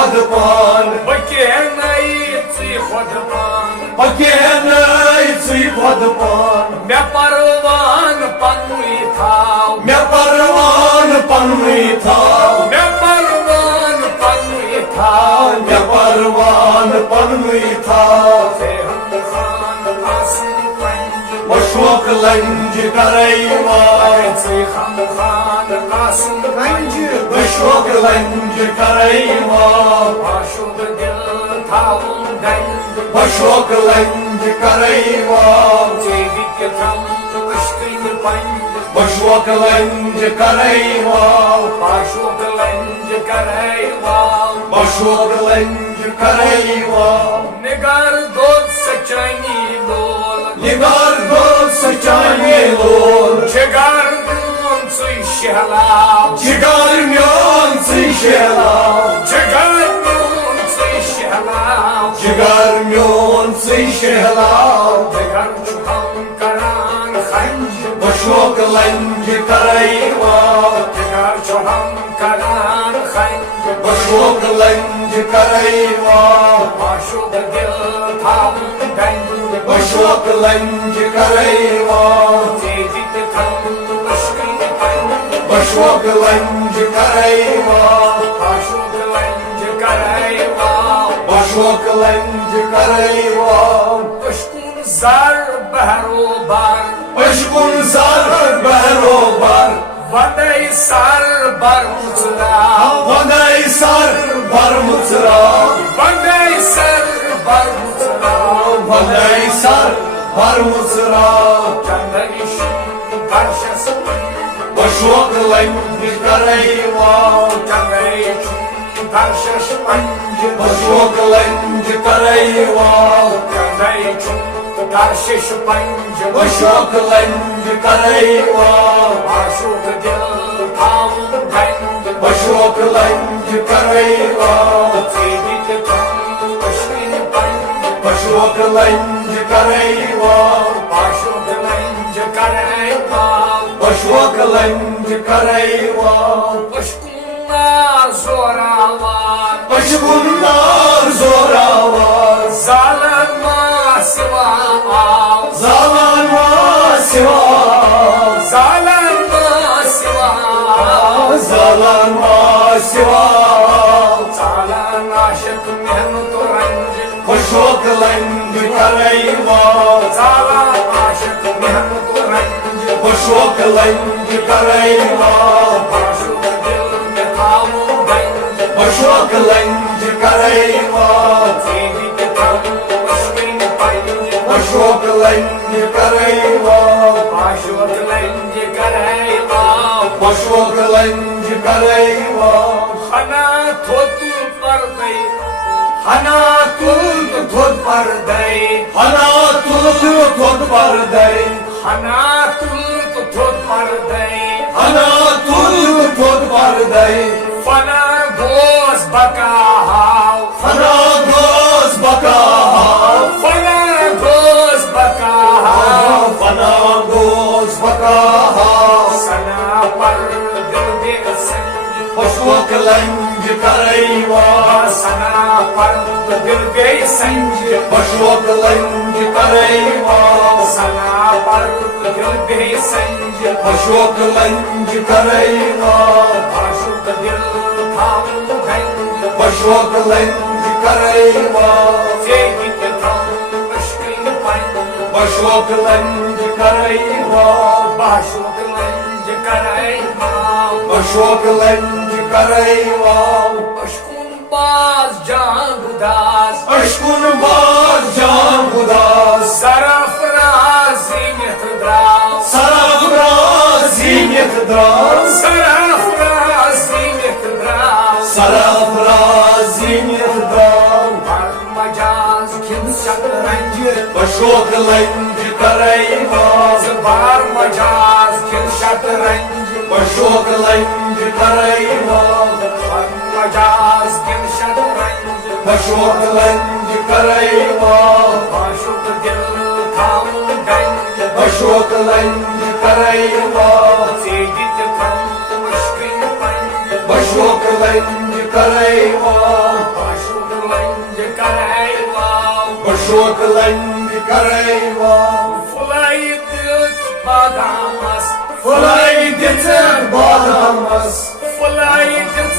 خود پان بکنی تی خود پان پکنی تی خود پان مے پروان پنوی تھاو مے پروان پنوی تھاو مے پروان پنوی تھاو مے پروان پنوی تھاو تے ہم خان آسن پنج بشوق لنج کرایوان تے ہم خان آسن پنج بشوق لنج کرایوان آشوب دل تھاون گنج بشوق لنج کرایوان تے ہک تھم اشکین پنج بشوق لنج کرایوان آشوب لنج کرایوان بشوق لنج کرایوان نگار دود سچانی لول نگار دو سچانی لول جگر میون سی شہلاو جگر میون سی شہلاو جگر میون سی شہلاو جگر میون سی شہلاو جگر چھم کران خنج بشوق لنج کرایوان جگر چھم کران خنج بشوق لنج کرایوان آشوب دل تھاون گنج بشوق لنج کرایوان تیجت تھم اشکین پنج بشوق لنج کرایوان آشوب لنج کرایوان بشوق لنج کرایوان اشکون زر بہرو بار اشکن زر بروبر ودی سر بر مچراو ونای سر برمترا ودی سر بر مچراو ونای سر برمترا چندریش برشس بشوق لنج کرایوان چندریش برشس پنج بشوق لنج کرایوان چندریش برشس پنج بشوق لنج کرایوان آشوب دل تھاون گنج بشوق لنج کرایوان تیجت تھم اشکین پنج بشوق لنج کرایوان آشوب لنج کرایوان بشوق لنج کرایوان اشکون زوراوان اشکن نار زوراوان زالن ما سوا آو زالان ما سوا زالن ما سوا آو زالان ما سوا زالن عاشق محنت و رنج بشوق لنج کرایوان زالن عاشق محنت و رنج بشوق لنج کرایوان آشوب دل میں تھاون گنج بشوق لنج کرایوان تیجت تھم اشکین پنج بشوق لنج کرایوان آشوب لنج کرایوان بشوق لنج کرایوان ہنا تھوت پردے ہنا تلت تھوت پردے ہنا تلت تھوت پردے ہنا تلت تھوت پردے ہنا تلت تھوت پردے فنا گوس بکا ہاو فنا گوز بکا فنا گوس بکا ہاو فنا گوز بکا سنا پر دل دے سنج بشوق لنج کرایوان سنا پر دل دے سنج بشوق لنج کرایوان سنا پر دل دے سنج بشوق لنج کرایوان آشوب دل تھاون گنج بشوق لنج کرایوان تیجت تھم اشکین پنج بشوق لنج کرایوان باشوب لنج کرایوان بشوق لنج کرایوان اشکون باز جان گداز اشکن باز جان خداس سرافراز زینت دراو سرافراز زینت دراز سرافراز زینت دراو سرافراز زینت دراز بر مجاز کن شطرنج بشوق لنج کرایوان بر مجاز کن شطرنج بشوق لنج کرایوان بر مجاز کن شطرنج بشوق لنج کرایوان باشوب دل تھاون گنج بشوق لنج کرایوان تیجت تھم اشکین پنج بشوق lunch kareiva, Başoklanje karayva, başoklanje kareiva, Flaydıt badamas, flyditir badamas, Flaydıt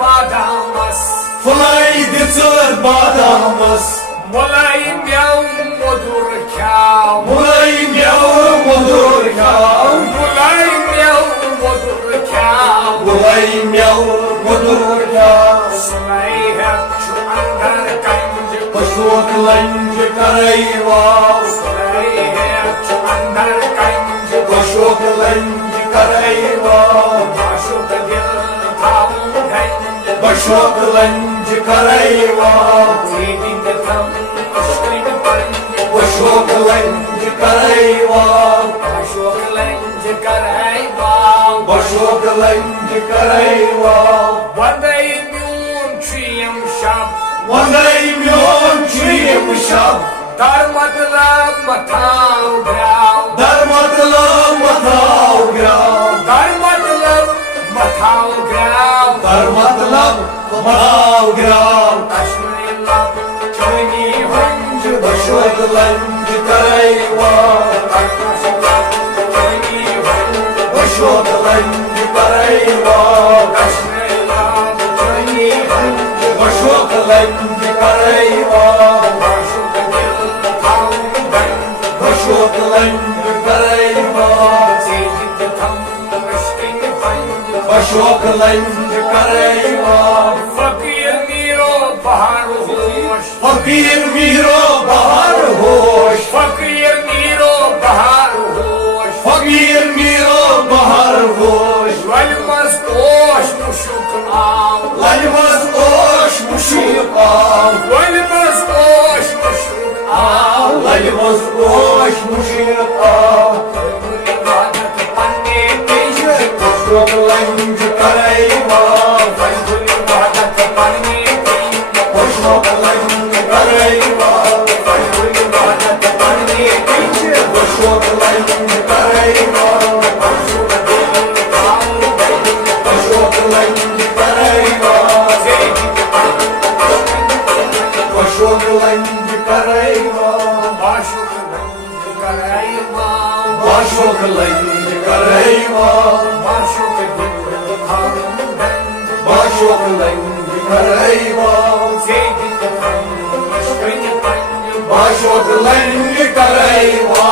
badamas, flyditir badamas, Mulayim yav modur kav, mulayim yavrum odur kav, Mulayim yav modur kav, mulayim yavrum odur kav, Slay hep şu andar kanjı, başoklanje kareiva, Slay hep şu andar kanjı, başoklanje kareiva, Başok dil tavun kanjı, başoklanje kareiva, Zedin tam aşkın panjı, başoklanje kareiva, Başoklanje karayva, başoklanje kareiva, Vandayım yun çuyum şap, vandayım yon çiyim şap, Darmadla matav grav, darmatlam matav grav, Darmadla matav grav, darmatlam matav grav, Kaşmırla çöyni hancı, başoklanje kareiva, Kaşmırla çöyni hancı, başoklanje kareiva, Kaşmırla çöyni hancı, başoklanje kareiva, Başok dil tavun kancı, başoklanje kareiva, Zedin tam aşkın pancı, başoklanje kareiva, Fakir miro bahar hoş, fakir miro bahar hoş, Fakir miro bahar hoş, fakir miro bahar hoş, Valmaz koş muşuk av, laymaz hoş muşuk av, Valmaz koş muşuk av, laymaz hoş muşuk av, Ömür ibadet panne peşe, başoklanje kareiva, Ömür ibadet panne peşe, başoklanje kareiva, Ömür ibadet panne peşe, başoklanje kareiva, başoklanje kareiva, başoklanje kareiva, başoklanje kareiva, başoklanje kareiva, başoklanje kareiva,